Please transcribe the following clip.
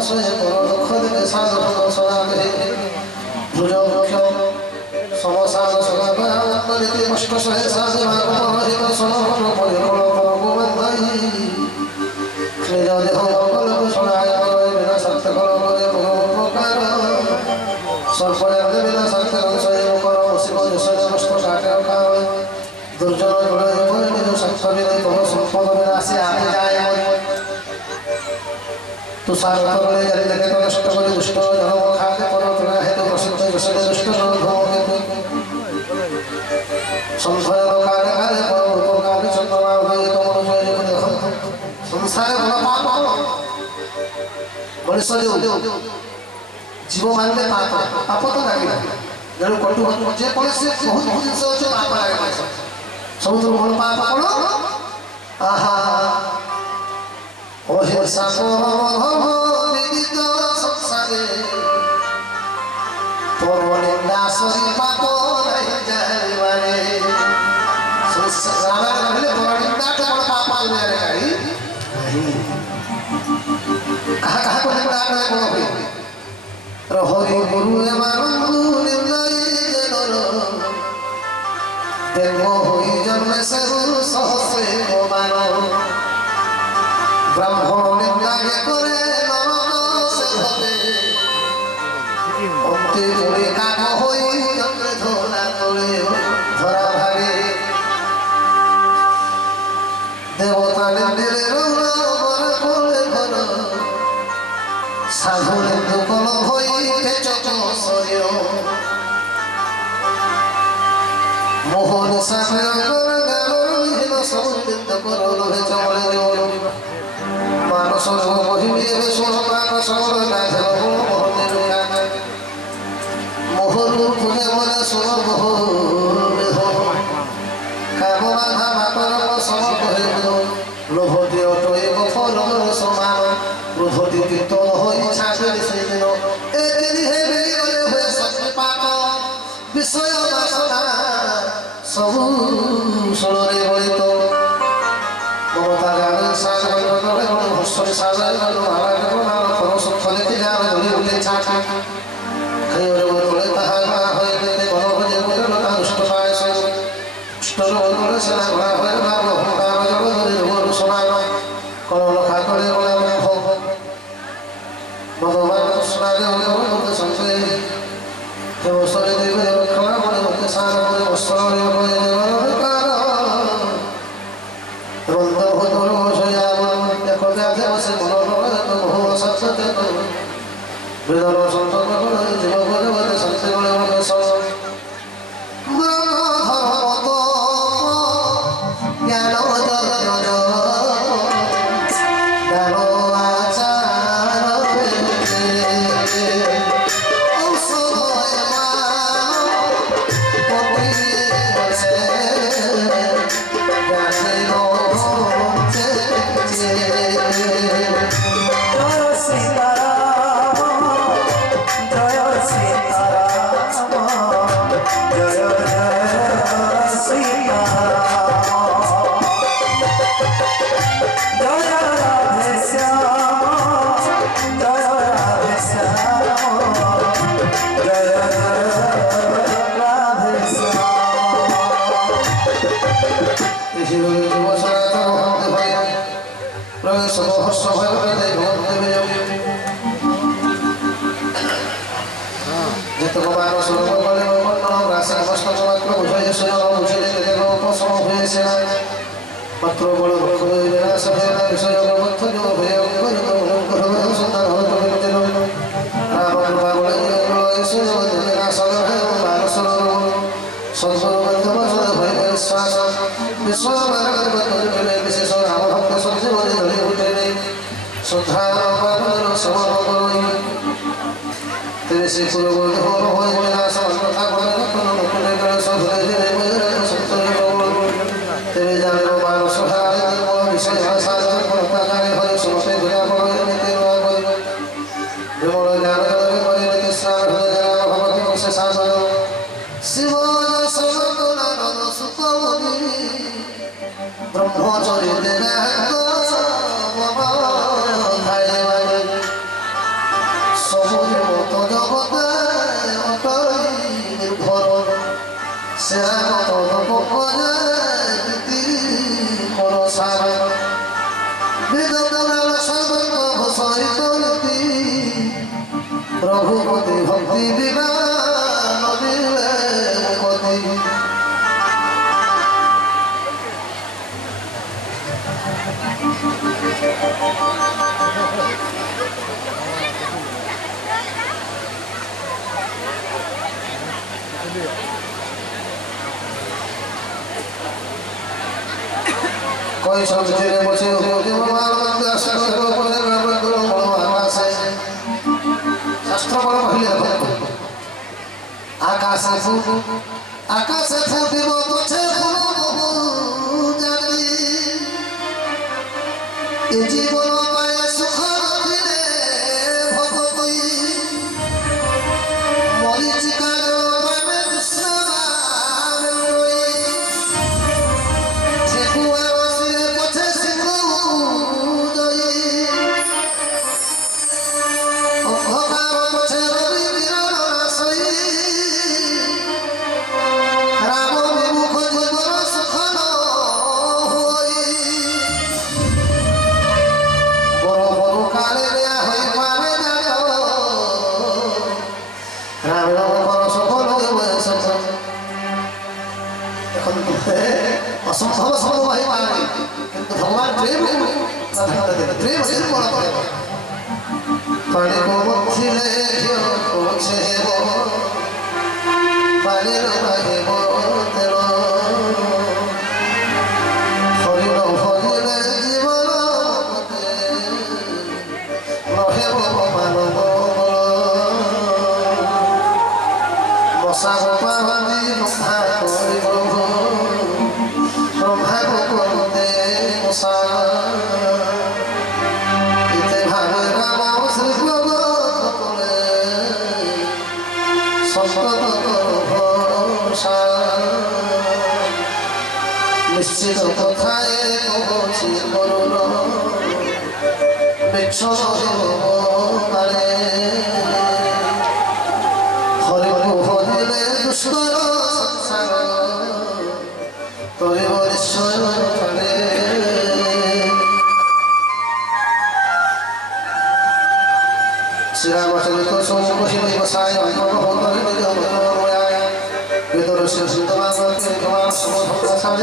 সয়ে বড় দুঃখ দিকে সাধু সদাবে ভুজবক্ষ সমসাদ সদাবে কষ্ট সয়ে সাধু ভাগবহিত সনবন পরিমল ভগবন্ধাই নিজ দেহ কলক শোনায় করে বিনা সত্য কর করে উপকার সর্বরে বিনা সত্য সয়ে কর শিব সয়ে কষ্ট কাটে কায় দুর্জন জড়ে করে নিজ সত্য বিদে কর সম্পদ বিনাশে আগে যায় তুষার করলে জারি দেখে তো নষ্ট করে দুষ্ট জনম খাতে পরতনা হেতু প্রসিদ্ধ যশোরে দুষ্ট ধর্মকে সংশয় কারে কারে পরোপকারী চন্দ্রমা হয়ে তোমার জয় দেখো সংসারে বড় পাপ মনুষ্য জীব মানলে পাপ পাপ তো লাগে যেন কটু যে কৌশি বহুত জিনিস হচ্ছে পাপ লাগে সমুদ্র বড় পাপ কোন আহা ওহে সাপবিদিত সংসারে পরনিন্দা সরি পাপ নাই যাইবারে সংসারে বলে পরনিন্দা তো বড় পাপ দুনিয়ার গাড়ি কাহা কাহা করে ডাকলে বড় হই রহরি গুরু এমানন্দু নিন্দই জনর দেব হই জন্মে সরু সহসে গোমান ব্রাহ্মণ নিন্দাকে করে নরক সে হবে অন্তে করে কাক হই চন্দ্রে ধরা করে ধরা ভাগে দেবতা নিন্দিরে রৌর করে ঘর সাধু নিন্দু কল হই চক শরীর মোহন সামনে করে গেল হীন সমুদ্রিত কর লোহে চমড়ে দেওয়া মানুষ মহিমে মানুষ মোহরু ফুলে বলে সোন কামনা ধামা করব সমকহে লোভটি অটয়ে ফল সমান ক্রোধটি কীর্তন হই ছাড়ে সেদিন এদিন হেবে গলে হয়ে সত্যি পাপ বিষয় বাসনা সবু ষোলরে বলিত মমতা গানে সাজে হর্ষরে সাজায় মারা না খরচ ফলে যাবে ধরে উঠে ছাঁচে খেয়ে বলে তাহার মা হয়ে গেলে গণভোজে বলে লোকা দুষ্ট পায় দুষ্ট বলে সেনা ঘোড়া হয়ে ভাব অহংকার জড় ধরে রোগ শোনায় কলম খা করে বলে ভগবান শোনালে হলে বলে সঞ্চয় কেউ সরে দেবে রক্ষণা বলে বলতে সারা বলে বস্ত্র বলে বেদন সন্তন করে জীব করে বলে সন্তে বলে বলে সব ধর্মত জ্ঞান পত্র বড় বিষয় ব্রহ্মচর্য ওই সব ছেড়ে বসে শাস্ত্র বড় কহিলে আকাশে ফুট আকাশে ফুটিব পছে জানি এ জীবন পায় সুখ দিলে ভগবতী মরিচিকার প্রেমে কৃষ্ণ ঠেকুয়া বসিলে পছে সিংহ জয়ী অন্ধকার পছে রবি কিরণ রাশই রাম বিমুখ জীবন সুখন হই বড় বড় কালে দেয়া হই পারে জানো রাম রাম কর সফল হইবে সফল এখন অসম্ভব সম্ভব হই পারে কিন্তু ভগবান প্রেম প্রেম এর বড় করে পানি বলছিলে কেউ পৌঁছে পানির ভাগে বলতেল হরিণ ভজিলে জীবন রহে মানব মশা পানি রক্ষা করিব ব্রহ্মা করতে মশা নিশ্চিত কথায় কবচি করুন বিচ্ছন কালে হরিণ ভজিলে দুষ্কর সংসার তরিব নিশ্চয় কালে শ্রীরামচরিত সমুখী বসায় অন্তর্ভূতরে নিজ মনোময়ায় বেদরস্য সিদ্ধমাগতে ভগবান সমভক্তাচার্য